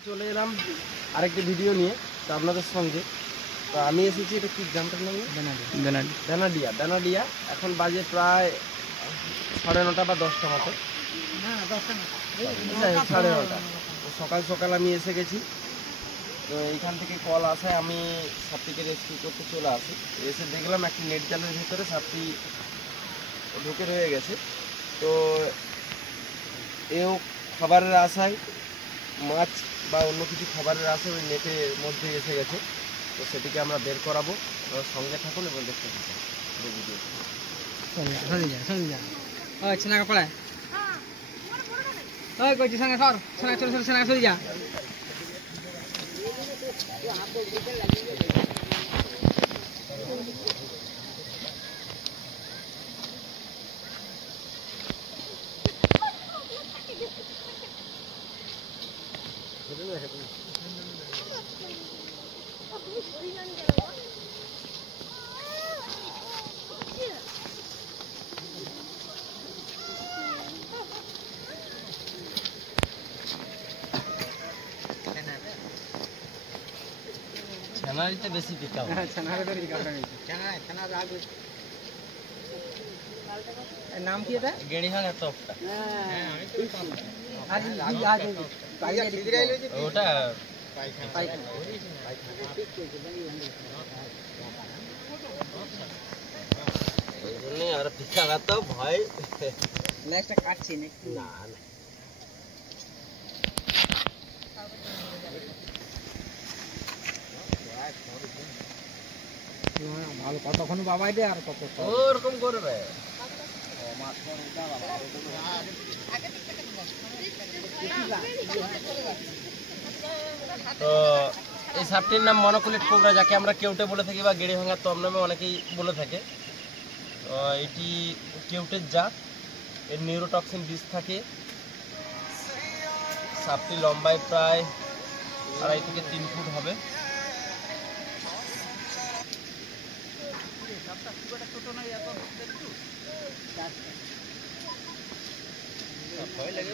চলে এলাম আরেকটি ভিডিও নিয়ে তো আপনাদের সঙ্গে। তো আমি এসেছি, এটা কি গ্রামটার নাম? দানাডিয়া। এখন বাজে প্রায় 9:30 বা 10টা মতো, 9:30। সকাল সকাল আমি এসে গেছি। তো এইখান থেকে কল আসায় আমি সাপটিকে রেস্কিউ করতে চলে আসি। এসে দেখলাম একটি নেট জালের ভিতরে সাপটি ঢুকে রয়ে গেছে। তো এও খাবারের আশায়, মাছ বা অন্য কিছু খাবারের আশায় ওই নেটের মধ্যে এসে গেছে। তো সেটিকে আমরা বের করাবো। সঙ্গে থাকুন এবং দেখতে থাকুন ভিডিও। ছানারিতে বেশি পিকাও। হ্যাঁ, ছানারিতে পিকাওটা বেশি। ছানার আগে নাম কি এটা? গেড়িহাঙ্গা টপটা। হ্যাঁ, আমি তো ওটা পাইখানা। এই জন্য আর পিকাটা তো ভয় লেজটা কাটছে না। না ভালো কতক্ষণ বাবাই দে আর কত ওরকম করবে। তো এই সাপটির নাম মনোকুলেট কোবরা, যাকে আমরা কেউটে বলে থাকি বা গেড়িভাঙার তম নামে অনেকেই বলে থাকে। তো এটি কেউটের জাত। এর নিউরোটক্সিন বিষ থাকে। সাপটি লম্বায় প্রায় 2.5 থেকে 3 ফুট হবে। ভয় লাগে।